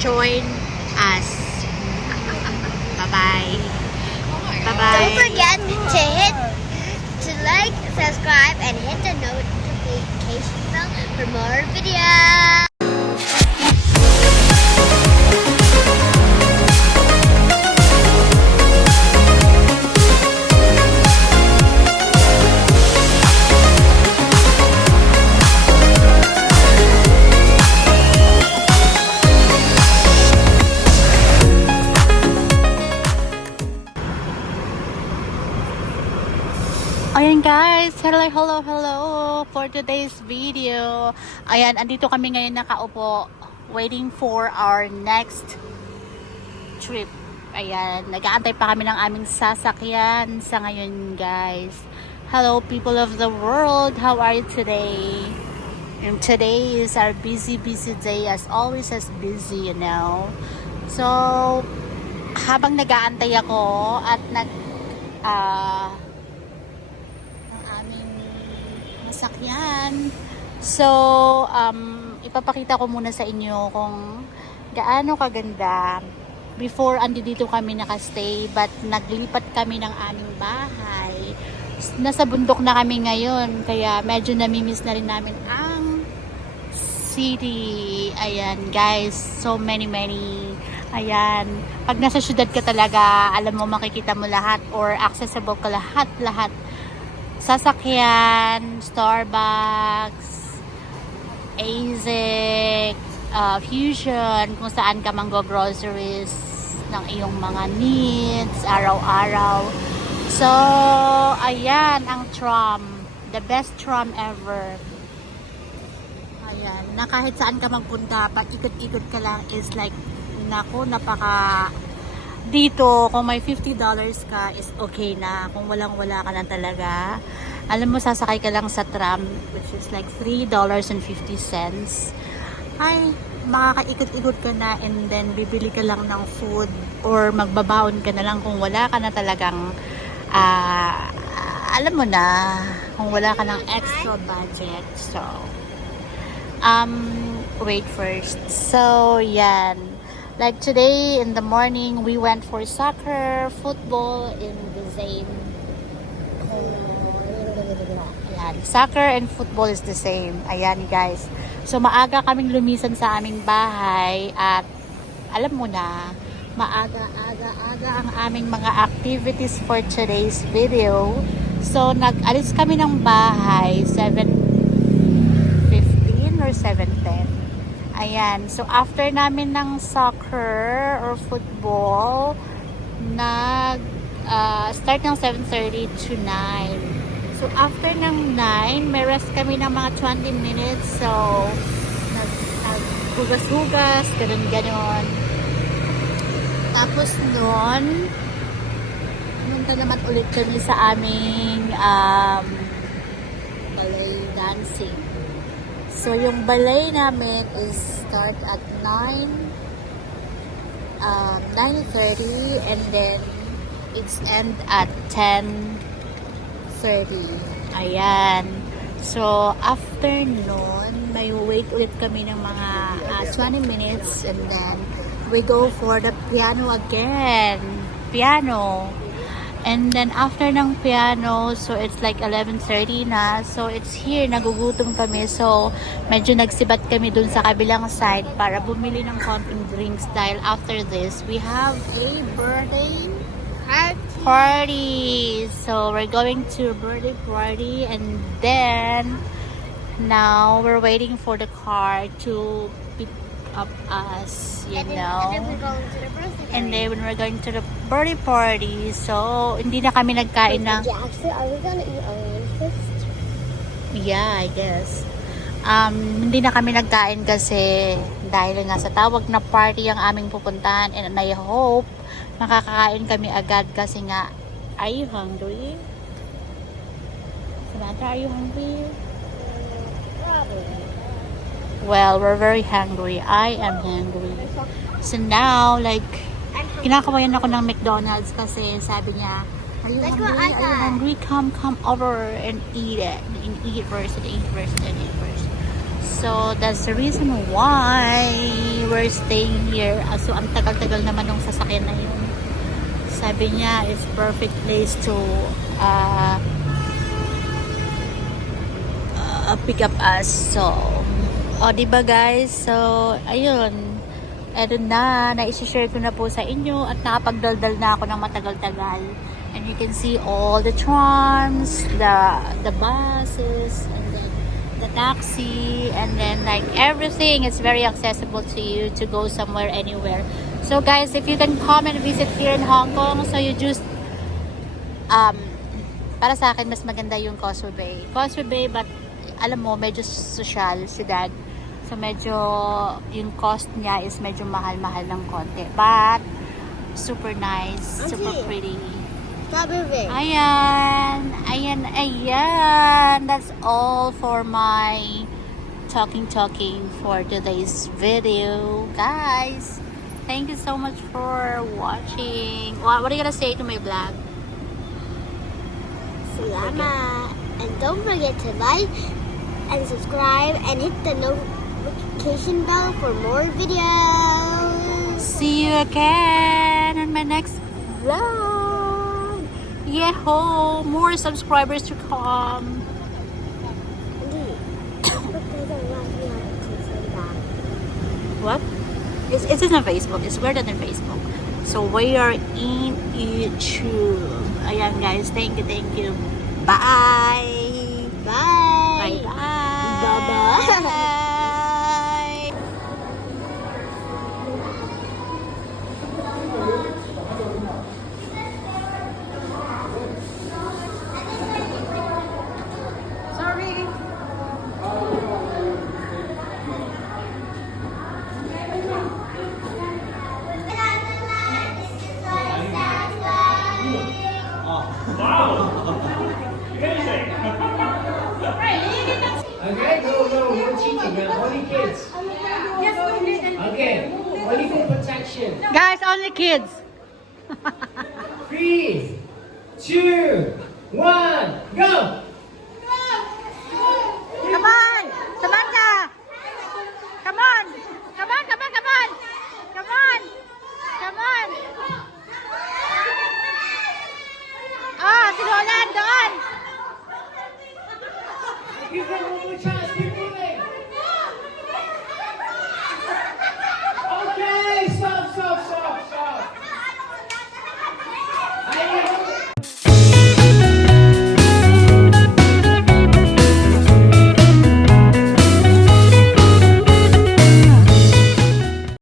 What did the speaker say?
join us. Bye-bye. Bye-bye. Don't forget to like, subscribe, and hit the notification bell for more videos. Ayan guys, hello for today's video. Ayan, andito kami ngayon nakaupo waiting for our next trip. Ayan, nag-aantay pa kami ng aming sasakyan sa ngayon guys. Hello people of the world, how are you today? And today is our busy day, as always as busy, you know. So, habang nag-aantay ako at sakyan. So, ipapakita ko muna sa inyo kung gaano kaganda. Before, dito kami nakastay, but naglipat kami ng aming bahay. Nasa bundok na kami ngayon, kaya medyo namimiss na rin namin ang city. Ayan, guys, so many. Ayan, pag nasa syudad ka talaga, alam mo, makikita mo lahat or accessible ka lahat. Sasakyan, Starbucks, AZEK, Fusion, kung saan ka manggo-groceries ng iyong mga needs, araw-araw. So, ayan, ang tram. The best tram ever. Ayan, na kahit saan ka magpunta, pag ikot-ikot ka lang is like, naku, dito, kung may $50 ka, is okay na. Kung walang-wala ka na talaga. Alam mo, sasakay ka lang sa tram, which is like $3.50. Ay, makakaikot-ikot ka na and then bibili ka lang ng food or magbabaon ka na lang kung wala ka na talagang, alam mo na, kung wala ka ng extra budget. So, wait first. So, yan. Like today in the morning, we went for soccer, football in the same. Ayan, soccer and football is the same. Ayan guys. So maaga kaming lumisan sa aming bahay at alam mo na, maaga ang aming mga activities for today's video. So nag-alis kami ng bahay 7:15 or 7:10. Ayan. So, after namin ng soccer or football, start ng 7:30 to 9. So, after ng 9, may rest kami ng mga 20 minutes. So, naghugas-hugas, ganun-ganon. Tapos nun, pumunta naman ulit kami sa aming ballet dancing. So, yung ballet namin is start at 9:30 and then it's end at 10:30. Ayan. So, after nun, may wait ulit kami ng mga 20 minutes and then we go for the piano again. Piano. And then after ng piano, so it's like 11:30 na. So it's here, nagugutom kami. So medyo nagsibat kami dun sa kabilang side para bumili ng konting drinks dahil after this, we have a birthday party. So we're going to a birthday party and then now we're waiting for the car to pick up us, you know. And then when we're going to the birthday party, so hindi na kami nagkain ng. Jackson, are we gonna eat orange first? Yeah, I guess. Hindi na kami nagkain kasi dahil nga sa tawag na party ang aming pupuntahan and I hope makakain kami agad kasi nga, are you hungry? Samantha, are you hungry? Probably. Well, we're very hungry. I am hungry. So now, like, kinakawayan ako ng McDonald's kasi sabi niya, are you hungry? Are you hungry? Come over and eat it. And eat first, and eat first, and eat first. So, that's the reason why we're staying here. So, ang tagal-tagal naman ng sasakyan na yun. Sabi niya, it's perfect place to pick up us. So, diba guys? So, ayun. Eto na, naisishare ko na po sa inyo at nakapagdaldal na ako ng matagal-tagal. And you can see all the trams, the buses, and then the taxi, and then like everything. It's very accessible to you to go somewhere, anywhere. So guys, if you can come and visit here in Hong Kong, so you just para sa akin mas maganda yung Causeway Bay. Causeway Bay, but alam mo, medyo social siyudad. So medyo yung cost niya is medyo mahal-mahal ng konti. But super nice, super pretty. Strawberry. Ayan, ayan, ayan. That's all for my talking for today's video, guys. Thank you so much for watching. What are you gonna say to my vlog? Salamat. And don't forget to like and subscribe and hit the notification bell for more videos. See you again on my next vlog. Yeho! More subscribers to come. What? It's in Facebook. It's better than Facebook. So we are in YouTube. Ayan guys. Thank you. Bye. Bye. Bye. Bye-bye. Okay, no cheating, only kids. Okay, only for protection. Guys, only kids. 3, 2, 1, go! Come on! Samantha! Come on! Come on! Come on! Come on! Come on! Come on!